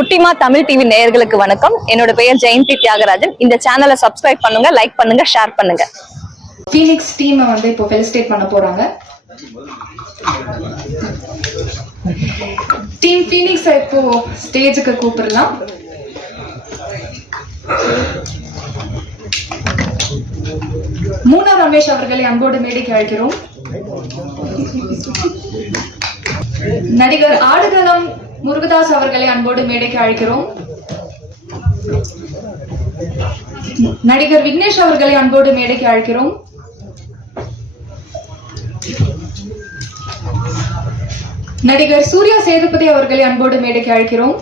குட்டிமா தமிழ் டிவி நேயர்களுக்கு வணக்கம். என்னோட பெயர் ஜெயந்தி தியாகராஜன். இந்த சேனலை சப்ஸ்கிரைப் பண்ணுங்க, லைக் பண்ணுங்க, ஷேர் பண்ணுங்க. ஃபீனிக்ஸ் டீமை இப்போ ஃபெலிசிட்டேட் பண்ண போறாங்க. டீம் ஃபீனிக்ஸ் இப்போ ஸ்டேஜுக்கு கூப்பிடலாம். மூனா ரமேஷ் அவர்களை அன்போடு மேடைக்கு அழைக்கிறோம். நடிகர் ஆடுகளம் முருகதாஸ் அவர்களை அன்போடு மேடைக்கு அழைக்கிறோம். நடிகர் விக்னேஷ் அவர்களை அன்போடு மேடைக்கு அழைக்கிறோம். நடிகர் சூர்யா சேதுபதி அவர்களை அன்போடு மேடைக்கு அழைக்கிறோம்.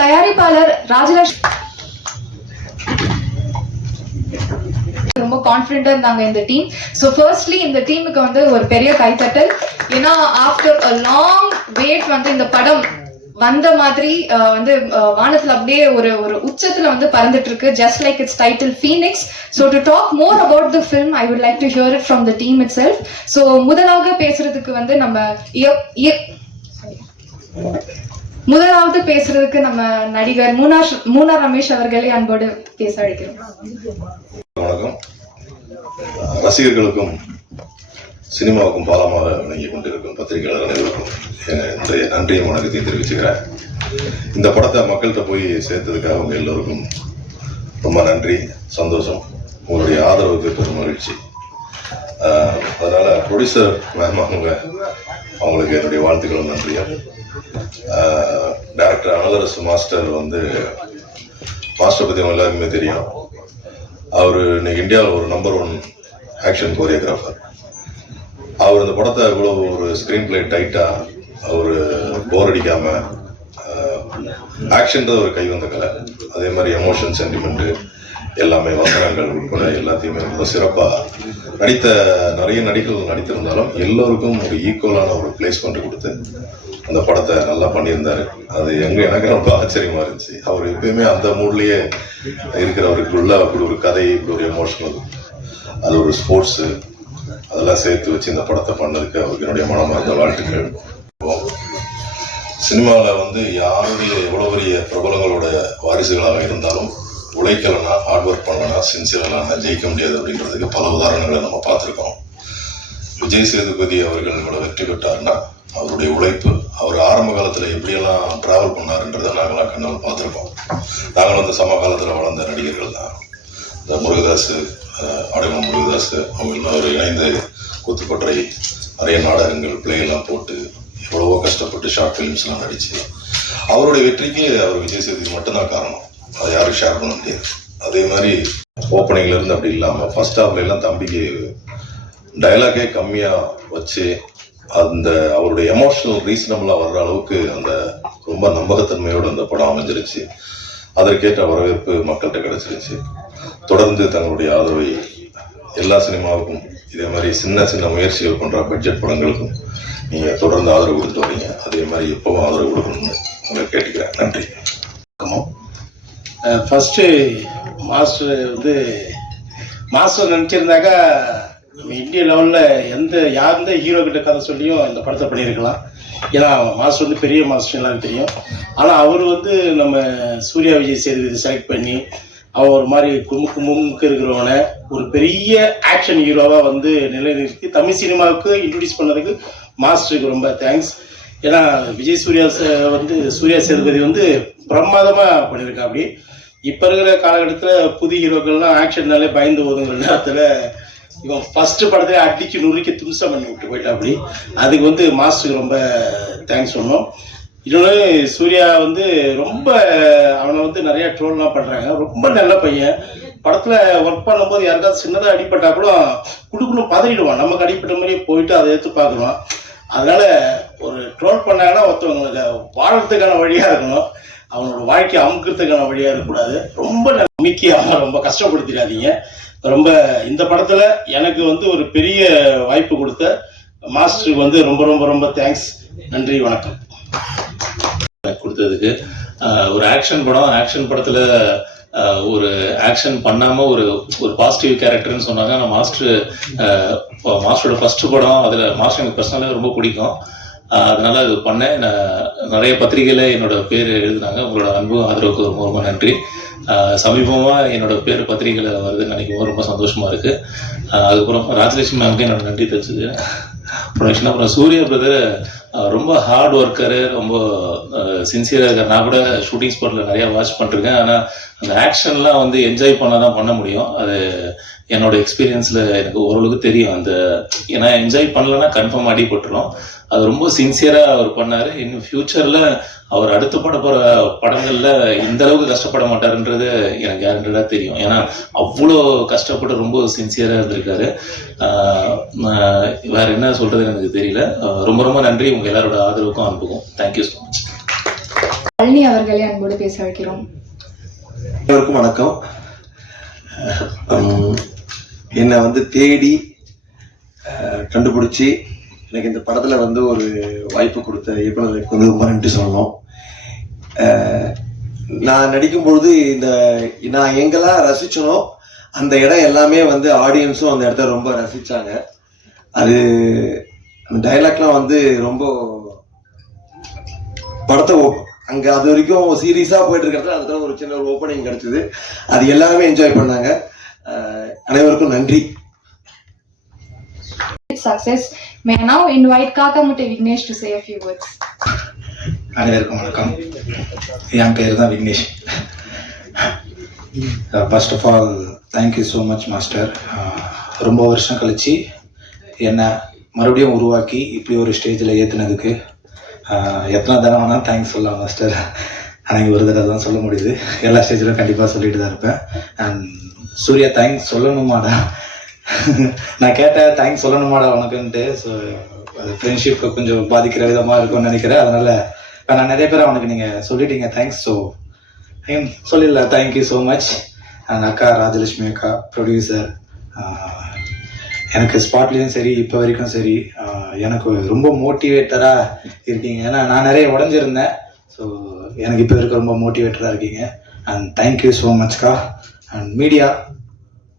தயாரிப்பாளர் ராஜலட்சுமி ரொம்ப கான்ஃபிடென்ட்டா இருந்தாங்க இந்த டீம். ஸோ ஃபர்ஸ்ட்லி இந்த டீமுக்கு ஒரு பெரிய கைத்தட்டல். ஏன்னா ஆஃப்டர் அ லாங் வெயிட் இந்த படம் வந்த மாதிரி வானத்துல அப்படியே ஒரு உச்சத்துல பறந்துட்டு இருக்கு. Just like its title Phoenix. So to talk more about the film I would like to hear it from the team itself. So முதலாவது பேசுறதுக்கு நம்ம நடிகர் மூனா ரமேஷ் அவர்களை அன்போடு பேச அழைக்கிறோம். வணக்கம். ரசிகர்களுக்கும் சினிமாவுக்கும் பாலமாக விளங்கிக் கொண்டிருக்கும் பத்திரிகையாளர் அனைவருக்கும் என்னுடைய நன்றியும் வணக்கத்தையும் தெரிவிச்சுக்கிறேன். இந்த படத்தை மக்கள்கிட்ட போய் சேர்த்ததுக்காக அவங்க எல்லோருக்கும் ரொம்ப நன்றி, சந்தோஷம். உங்களுடைய ஆதரவுக்கு பெரும் மகிழ்ச்சி. அதனால ப்ரொடியூசர் மேம் அவங்களுக்கு என்னுடைய வாழ்த்துக்களும் நன்றியும். டைரக்டர் அனலரசு மாஸ்டர் பற்றி அவங்க எல்லாருக்குமே தெரியும். அவர் இன்னைக்கு இந்தியாவில் ஒரு நம்பர் 1 ஆக்ஷன் கோரியோகிராஃபர். அவர் இந்த படத்தை இவ்வளோ ஒரு ஸ்க்ரீன் பிளே டைட்டாக அவர் போர் அடிக்காம ஆக்ஷன்றது ஒரு கைவந்த கலை. அதே மாதிரி எமோஷன், சென்டிமெண்ட்டு எல்லாமே வசனங்கள் உட்பட எல்லாத்தையுமே ரொம்ப சிறப்பாக நிறைய நடிகர்கள் நடித்திருந்தாலும் எல்லோருக்கும் ஒரு ஈக்குவலான ஒரு பிளேஸ்மெண்ட் கொடுத்து அந்த படத்தை நல்லா பண்ணியிருந்தாரு. அது எனக்கு ரொம்ப ஆச்சரியமா இருந்துச்சு. அவர் எப்பயுமே அந்த மூட்லயே இருக்கிறவருக்குள்ள அப்படி ஒரு கதை, இப்படி ஒரு எமோஷனல், அது ஒரு ஸ்போர்ட்ஸு, அதெல்லாம் சேர்த்து வச்சு இந்த படத்தை பண்ணதுக்கு அவருக்கு என்னுடைய மனமார்ந்த வாழ்த்துக்கள். சினிமாவில் யாருடைய எவ்வளோ பெரிய பிரபலங்களோட வாரிசுகளாக இருந்தாலும் உழைக்கலைன்னா, ஹார்ட் ஒர்க் பண்ணலன்னா, சின்சியரானா ஜெயிக்க முடியாது அப்படின்றதுக்கு பல உதாரணங்களை நம்ம பார்த்துருக்கோம். விஜய் சேதுபதி அவர்கள் வெற்றி பெற்றாருன்னா அவருடைய உழைப்பு, அவர் ஆரம்ப காலத்தில் எப்படியெல்லாம் ட்ராவல் பண்ணாருன்றதை நாங்களாம் கண்ணால் பார்த்துருக்கோம். நாங்களும் சமகாலத்தில் வளர்ந்த நடிகர்கள் தான். இந்த முருகதாஸ், ஆடுகளம் முருகதாஸ் அவங்க அவர் இணைந்து கூத்துப்பற்றை நிறைய நாடகங்கள் பிளேயெல்லாம் போட்டு எவ்வளவோ கஷ்டப்பட்டு ஷார்ட் ஃபிலிம்ஸ்லாம் நடிச்சு அவருடைய வெற்றிக்கு அவர் விஜய் சேதுபதி மட்டும்தான் காரணம். அதை யாரும் ஷேர் பண்ண முடியாது. அதே மாதிரி ஓப்பனிங்லேருந்து அப்படி இல்லாமல் ஃபர்ஸ்ட் ஹாஃப்ல எல்லாம் தம்பிக்கு டைலாகே கம்மியாக வச்சு அவருடைய எமோஷனல் ரீசனபிளாக வர்ற அளவுக்கு ரொம்ப நம்பகத்தன்மையோடு அந்த படம் அமைஞ்சிருச்சு. அதற்கேற்ற வரவேற்பு மக்கள்கிட்ட கிடைச்சிருச்சு. தொடர்ந்து தங்களுடைய ஆதரவை எல்லா சினிமாவுக்கும், இதே மாதிரி சின்ன சின்ன முயற்சிகள் பண்ணுற பட்ஜெட் படங்களுக்கும் நீங்கள் தொடர்ந்து ஆதரவு கொடுத்து வரீங்க. அதே மாதிரி எப்பவும் ஆதரவு கொடுக்கணும்னு உங்களை கேட்டுக்கிறேன். நன்றி. ஃபஸ்ட்டு மாஸ்டர் நினச்சிருந்தாக்கா நம்ம இந்திய லெவலில் எந்த ஹீரோ கிட்ட கதை சொல்லியும் இந்த படத்தை பண்ணியிருக்கலாம். ஏன்னா மாஸ்டர் பெரிய மாஸ்டர் எல்லாரும் தெரியும். ஆனால் அவர் நம்ம சூர்யா விஜய் சேதுபதி செலக்ட் பண்ணி அவன் ஒரு மாதிரி குமுக்கு இருக்கிறவனை ஒரு பெரிய ஆக்ஷன் ஹீரோவாக நிலைநிறுத்தி தமிழ் சினிமாவுக்கு இன்ட்ரடியூஸ் பண்ணதுக்கு மாஸ்டருக்கு ரொம்ப தேங்க்ஸ். ஏன்னா விஜய் சூர்யா சேதுபதி பிரமாதமாக பண்ணியிருக்கா. அப்படி இப்போ இருக்கிற காலகட்டத்தில் புது ஹீரோக்கள்லாம் ஆக்ஷன்னாலே பயந்து போதுங்கிற நேரத்தில் இவன் ஃபர்ஸ்ட் படத்துல அடிச்சு நுறுக்கி தும்சம் பண்ணி விட்டு போயிட்டா. அப்படி அதுக்கு மாஸ்டருக்கு ரொம்ப தேங்க்ஸ் சொன்னோம். இன்னொன்று சூர்யா ரொம்ப அவனை நிறைய ட்ரோல்லாம் பண்ணுறாங்க. ரொம்ப நல்ல பையன். படத்தில் ஒர்க் பண்ணும்போது யாருக்காவது சின்னதாக அடிப்பட்டா கூட குடுக்கணும் பதறிடுவான். நமக்கு அடிப்பட்ட மாதிரியே போயிட்டு அதை எடுத்து பார்க்குறோம். அதனால ஒரு ட்ரோல் பண்ணாங்கன்னா ஒருத்தவங்களுக்கு வாழறதுக்கான வழியாக இருக்கணும், அவனோட வாழ்க்கையை அமுக்கிறதுக்கான வழியாக இருக்கக்கூடாது. ரொம்ப மிக்கி அவன் ரொம்ப கஷ்டப்படுத்திடாதீங்க. ரொம்ப இந்த படத்தில் எனக்கு ஒரு பெரிய வாய்ப்பு கொடுத்த மாஸ்டருக்கு ரொம்ப ரொம்ப ரொம்ப தேங்க்ஸ். நன்றி, வணக்கம். கொடுத்ததுக்கு ஒரு ஆக்ஷன் படம், ஆக்ஷன் படத்தில் ஒரு ஆக்ஷன் பண்ணாம ஒரு பாசிட்டிவ் கேரக்டர்னு சொன்னாங்க. நான் மாஸ்டரோட ஃபர்ஸ்ட் படம், அதில் மாஸ்டர் எனக்கு பர்சனலாக ரொம்ப பிடிக்கும். அதனால அது பண்ணேன். நான் நிறைய பத்திரிகையில் என்னோட பேர் எழுதுனாங்க. உங்களோட அன்பு ஆதரவுக்கு ரொம்ப ரொம்ப நன்றி. சமீபமாக என்னோட பேர் பத்திரிகையில் வருதுன்னு நினைக்கும் போது ரொம்ப சந்தோஷமாக இருக்குது. அதுக்கப்புறம் ராஜலட்சுமி மேம்க்கு என்னோட நன்றி தெரிஞ்சுது. அப்புறம் சூர்யா பிரதர் ரொம்ப ஹார்ட் ஒர்க்கரு, ரொம்ப சின்சியராக இருக்கார். நான் கூட ஷூட்டிங் ஸ்பாட்டில் நிறையா வாட்ச் பண்ணிருக்கேன். ஆனால் அந்த ஆக்ஷன்லாம் வந்து என்ஜாய் பண்ண தான் பண்ண முடியும். அது என்னோட எக்ஸ்பீரியன்ஸில் எனக்கு ஓரளவுக்கு தெரியும். ஏன்னா என்ஜாய் பண்ணலன்னா கன்ஃபார்ம் அடிபட்டுரும். அது ரொம்ப சின்சியராக அவர் பண்ணார். இன்னும் ஃப்யூச்சரில் அவர் அடுத்து போகிற படங்களில் இந்த அளவுக்கு கஷ்டப்பட மாட்டாருன்றது எனக்கு கேரண்டடாக தெரியும். ஏன்னா அவ்வளோ கஷ்டப்பட்டு ரொம்ப சின்சியராக இருந்திருக்காரு. வேற என்ன சொல்கிறது எனக்கு தெரியல. ரொம்ப ரொம்ப நன்றி உங்கள் எல்லாரோட ஆதரவுக்கும் அனுப்புக்கும். Thank you so much. பழனி அவர்களை அன்போடு பேச வைக்கிறோம். அனைவருக்கும் வணக்கம். என்னை வந்து தேடி கண்டுபிடிச்சி எனக்கு இந்த படத்தில் வந்து ஒரு வாய்ப்பு கொடுத்த இயக்குநருக்கு வந்து ரொம்ப நன்றி சொல்லணும். நான் நடிக்கும்பொழுது நான் எங்கெல்லாம் ரசிச்சனோ அந்த இடம் எல்லாமே வந்து ஆடியன்ஸும் அந்த இடத்த ரொம்ப ரசித்தாங்க. அது அந்த டைலாக்லாம் வந்து ரொம்ப படத்தை அங்கே அது வரைக்கும் சீரியஸாக போயிட்டு இருக்கிறது அந்த ஒரு சின்ன ஒரு ஓப்பனிங் கிடைச்சிது. அது எல்லாருமே என்ஜாய் பண்ணாங்க. அனைவருக்கும் நன்றி. Success. May I now invite Kakamutte Vignesh to say a few words. அனைவருக்கும் வணக்கம். என் பேர் தான் Vignesh. First of all thank you so much master. ரொம்ப வருஷம் கழிச்சு என்னை மறுபடியும் உருவாக்கி இப்படி ஒரு ஸ்டேஜில் ஏற்றுனதுக்கு எத்தனை தடவை வேணால் தேங்க்ஸ் சொல்லலாம் மாஸ்டர். ஆனால் ஒரு தடவை தான் சொல்ல முடியுது. எல்லா ஸ்டேஜிலும் கண்டிப்பாக சொல்லிட்டு தான் இருப்பேன். அண்ட் சூர்யா தேங்க்ஸ் சொல்லணுமாடா, நான் கேட்டேன் தேங்க்ஸ் சொல்லணுமாடா உனக்குன்ட்டு. ஸோ அது ஃப்ரெண்ட்ஷிப்பை கொஞ்சம் பாதிக்கிற விதமாக இருக்கும்னு நினைக்கிறேன். அதனால் நான் நிறைய பேர் அவனுக்கு நீங்கள் சொல்லிட்டீங்க தேங்க்ஸ். ஸோ சொல்லிடல தேங்க்யூ ஸோ மச். அண்ட் அக்கா ராஜலட்சுமி அக்கா ப்ரொடியூசர், எனக்கு ஸ்பாட்லேயும் சரி இப்போ வரைக்கும் சரி எனக்கு ரொம்ப மோட்டிவேட்டராக இருக்கீங்க. ஏன்னா நான் நிறைய உடஞ்சிருந்தேன். ஸோ எனக்கு இப்போ வரைக்கும் ரொம்ப மோட்டிவேட்டராக இருக்கீங்க. அண்ட் தேங்க்யூ ஸோ மச்க்கா. அண்ட் மீடியா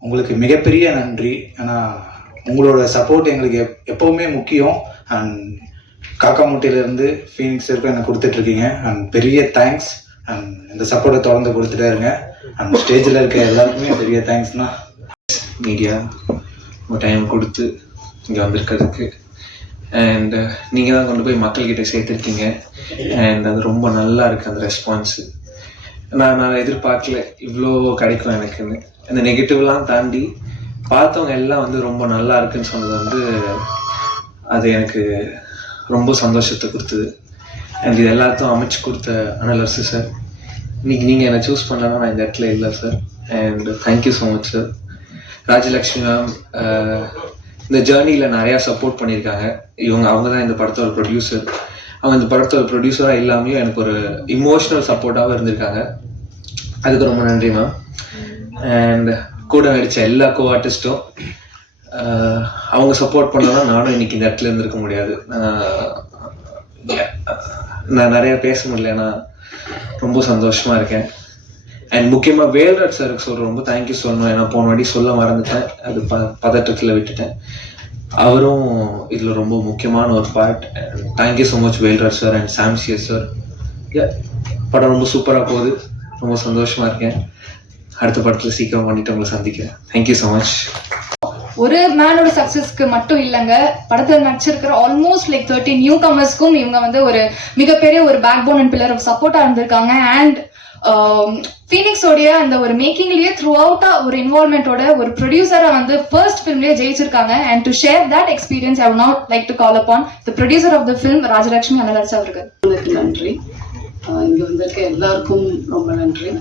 உங்களுக்கு மிகப்பெரிய நன்றி. ஏன்னா உங்களோட சப்போர்ட் எங்களுக்கு எப்போவுமே முக்கியம். அண்ட் காக்காமுட்டையிலேருந்து ஃபீனிக்ஸ் வரைக்கும் எனக்கு கொடுத்துட்ருக்கீங்க. அண்ட் பெரிய தேங்க்ஸ். அண்ட் இந்த சப்போர்ட்டை தொடர்ந்து கொடுத்துட்டே இருங்க. அண்ட் ஸ்டேஜில் இருக்க எல்லாருக்குமே பெரிய தேங்க்ஸ்னா மீடியா உங்கள் டைம் கொடுத்து இங்கே வந்திருக்கிறதுக்கு. அண்ட் நீங்கள் தான் கொண்டு போய் மக்கள்கிட்ட சேர்த்துருக்கீங்க. அண்ட் அது ரொம்ப நல்லா இருக்குது அந்த ரெஸ்பான்ஸு. நான் எதிர்பார்க்கல இவ்வளோ கிடைக்கும் எனக்குன்னு. அந்த நெகட்டிவ்லாம் தாண்டி பார்த்தவங்க எல்லாம் வந்து ரொம்ப நல்லா இருக்குன்னு சொன்னது வந்து அது எனக்கு ரொம்ப சந்தோஷத்தை கொடுத்தது. அண்ட் இது எல்லாத்தையும் அமைச்சு கொடுத்த அனலர்ஸு சார், இன்னைக்கு நீங்கள் என்னை சூஸ் பண்ணலன்னா நான் இந்த இடத்துல இல்லை sir. And thank you so much sir. Rajalakshmi ma'am இந்த ஜேர்னியில் நிறையா சப்போர்ட் பண்ணியிருக்காங்க. அவங்க தான் இந்த படத்தோட ப்ரொடியூசர். அவங்க இந்த படத்தோட ப்ரொடியூசராக இல்லாமையும் எனக்கு ஒரு இமோஷ்னல் சப்போர்ட்டாகவும் இருந்திருக்காங்க. அதுக்கு ரொம்ப நன்றி மேம். அண்ட் கூட நடித்த எல்லா கோ ஆர்டிஸ்ட்டும் அவங்க சப்போர்ட் பண்ணலாம் நானும் இன்னைக்கு இந்த இடத்துல இருந்திருக்க முடியாது. நான் நிறையா பேச முடியல. நான் ரொம்ப சந்தோஷமாக இருக்கேன். அண்ட் முக்கியமாக வேல்ராஜ் சாருக்கு ரொம்ப தேங்க்யூ சொல்லணும். ஏன்னா போன வாட்டி சொல்ல மறந்துட்டேன். அது பதட்டத்தில் விட்டுட்டேன். அவரும் இதில் ரொம்ப முக்கியமான ஒரு part. Thank you so much Velraj sir and சாம்சியஸ் sir. படம் ரொம்ப சூப்பராக போகுது. ரொம்ப சந்தோஷமாக இருக்கேன். அடுத்த படத்தில் சீக்கிரம் பண்ணிட்டு உங்களை சந்திக்கிறேன். Thank you so much. ஒரு மேனோட சக்சஸ்க்கு மட்டும் இல்லைங்க, படத்தில் நடிச்சிருக்கிற ஆல்மோஸ்ட் லைக் 30 நியூ கமர்ஸ்க்கும் இவங்க வந்து ஒரு மிகப்பெரிய ஒரு backbone and pillar of சப்போர்ட்டா இருந்திருக்காங்க. அண்ட் ஃபீனிக்ஸோடைய அந்த ஒரு மேக்கிங்லயே த்ரூ அவுட்டா ஒரு இன்வால்மெண்டோட ஒரு ப்ரொடியூசரா வந்து ஃபர்ஸ்ட் ஃபிலிம்லயே ஜெயிச்சிருக்காங்க. And to share that experience I would now like to call upon the producer of the film Rajalakshmi அனலர்ஸ் அவர்கள். நன்றி. இங்கே வந்திருக்க எல்லாருக்கும் ரொம்ப நன்றி.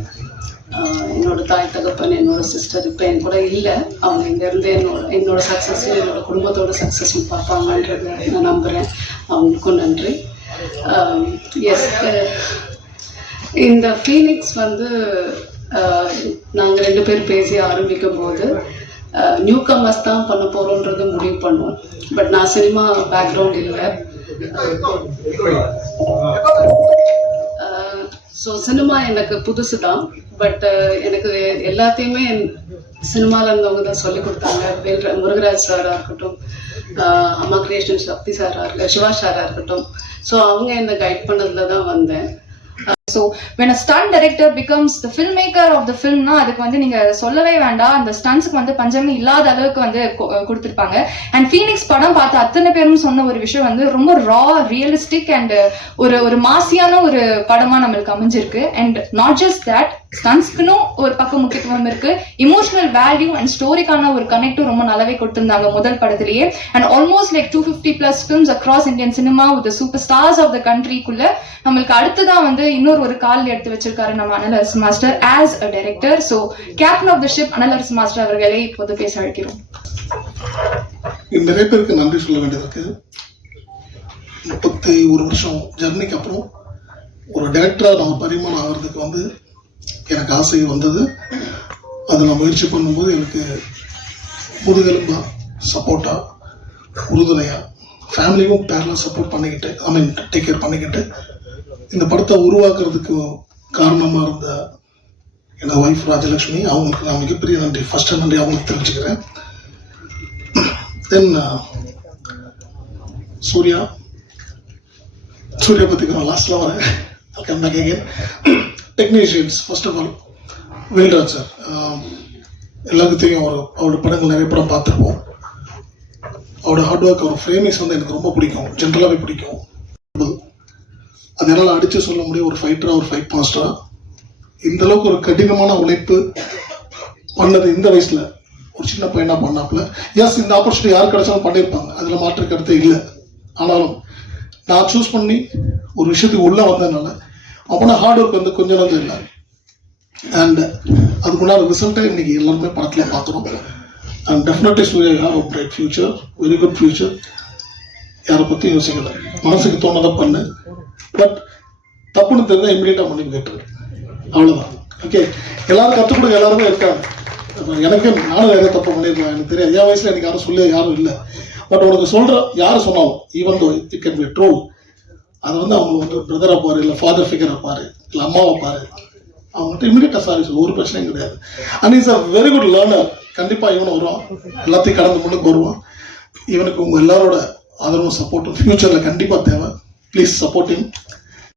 என்னோட தாய் தகப்பன், என்னோட சிஸ்டர் இப்போ என் கூட இல்லை. அவங்க இங்கேருந்து என்னோட சக்ஸஸும் என்னோட குடும்பத்தோட சக்ஸஸும் பார்ப்பாங்கன்றத நான் நம்புகிறேன். அவங்களுக்கும் நன்றி. எஸ், இந்த ஃபீனிக்ஸ் வந்து நாங்கள் 2 பேர் பேசி ஆரம்பிக்கும் போது நியூ கமர்ஸ் தான் பண்ண போகிறோன்றது முடிவு பண்ணுவோம். பட் நான் சினிமா பேக்ரவுண்ட் இல்லை. ஸோ சினிமா எனக்கு புதுசு தான். பட் எனக்கு எல்லாத்தையுமே சினிமாவில் இருந்தவங்க தான் சொல்லிக் கொடுத்தாங்க. முருகராஜ் சாராக இருக்கட்டும், அம்மா கிரியேஷன் சக்தி சாரா இருக்க சிவா சாரா இருக்கட்டும். ஸோ அவங்க என்னை கைட் பண்ணதுல தான் வந்தேன். So when a stunt director becomes the filmmaker of the film na adukku vandu neenga sollave வேண்டாம். அந்த ஸ்டன்ட்ஸ்க்கு வந்து பஞ்சமே இல்லாத அளவுக்கு வந்து கொடுத்திருப்பாங்க. அண்ட் ஃபீனிக்ஸ் படம் பார்த்து அத்தனை பேரும் சொன்ன ஒரு விஷயம் வந்து ரொம்ப ரா ரியலிஸ்டிக் அண்ட் ஒரு மாசியான ஒரு படமா நம்மளுக்கு அமைஞ்சிருக்கு. அண்ட் நாட் ஜஸ்ட் தட், ஸ்டன்ட்ஸ்க்குன்னு ஒரு பக்கம் முக்கியத்துவம் இருக்கு, இமோஷனல் வேல்யூ அண்ட் ஸ்டோரிக்கான ஒரு கனெக்டும் ரொம்ப நல்லாவே கொடுத்திருந்தாங்க முதல் படத்திலேயே. And almost like 250+ films across Indian cinema with super stars of the கண்ட்ரிக்குள்ள நம்மளுக்கு அடுத்ததான் வந்து இன்னொரு கால் எடுத்து வச்சிருக்காரு நம்ம Anal Arasu master as a director. So captain of the ship Anal Arasu master அவர்களை இப்போது பேச அழைக்கிறோம். நிறைய பேருக்கு நன்றி சொல்ல வேண்டியது இருக்கு. 31 வருஷம் ஜர்னிக்கு அப்புறம் ஒரு டைரக்டரா நம்ம பரிமாணம் ஆகிறதுக்கு வந்து எனக்கு ஆசை வந்தது. அதை நான் முயற்சி பண்ணும்போது எனக்கு முதுகெலும்பா சப்போர்ட்டா உறுதுணையா ஃபேமிலியும் பேரலாக சப்போர்ட் பண்ணிக்கிட்டு டேக் கேர் பண்ணிக்கிட்டு இந்த படத்தை உருவாக்குறதுக்கு காரணமாக இருந்த என்னோட ஒய்ஃப் ராஜலக்ஷ்மி, அவங்களுக்கு நான் மிகப்பெரிய நன்றி, ஃபர்ஸ்ட் நன்றி அவங்களுக்கு தெரிஞ்சுக்கிறேன். தென் சூர்யா பற்றி நான் லாஸ்ட்டில் வரேன். Come back again. Technicians, first of all Velraj sir, எல்லாருக்கும் தெரியும், அவரோட படங்கள் நிறைய படம் பார்த்துருப்போம். அவரோட ஹார்ட் ஒர்க், அவர் ஃப்ரேமிங்ஸ் வந்து எனக்கு ரொம்ப பிடிக்கும், ஜென்ரலாகவே பிடிக்கும். அதனால அடித்து சொல்ல முடியும் ஒரு ஃபைட்டராக, ஒரு ஃபைட் மாஸ்டராக இந்த அளவுக்கு ஒரு கடினமான உழைப்பு பண்ணது இந்த வயசில் ஒரு சின்ன பையனாக பண்ணாப்புல. எஸ், இந்த ஆப்பர்ச்சுனிட்டி யார் கிடைச்சாலும் பண்ணியிருப்பாங்க, அதில் மாற்று கருத்தே இல்லை. ஆனாலும் நான் சூஸ் பண்ணி ஒரு விஷயத்துக்கு உள்ளே வந்ததுனால அவனோட ஹார்ட் ஒர்க் வந்து கொஞ்சம் நஞ்சம் இல்லை. அண்ட் அதுக்குண்டான ரிசல்ட்டை இன்னைக்கு எல்லாருமே படத்தில் பார்க்குறோம். And definitely Surya have a bright future, very good future. யாரை பற்றியும் யோசிக்கல, மனசுக்கு தோணதை பண்ணு, பட் தப்புன்னு தெரிஞ்சால் இமீடியட்டாக பண்ணி கேட்டுரு, அவ்வளோதான். ஓகே, எல்லாரும் கற்றுக் கொடுக்க எல்லாருமே இருக்காங்க. எனக்கு நானும் நிறைய தப்பு பண்ணியிருக்கேன், எனக்கு தெரியாது. என் வயசில் எனக்கு யாரும் சொல்ல யாரும் இல்லை. பட் உனக்கு சொல்கிற யார் சொன்னாலும் even though it can be troll, அதை வந்து அவங்க வந்து பிரதராக பாரு, இல்லை ஃபாதர் ஃபிகராக பாரு, இல்லை அம்மாவை பாரு, அவங்கள்ட்ட இமீடியட்டாக சாரி சொல்லு, ஒரு பிரச்சனையும் கிடையாது. And is a very good learner. கண்டிப்பாக இவனும் வருவான், எல்லாத்தையும் கடந்து முன்னுக்கு வருவான். இவனுக்கு உங்கள் எல்லாரோட ஆதரவும் சப்போர்ட்டும் ஃபியூச்சரில் கண்டிப்பாக தேவை. Please support him.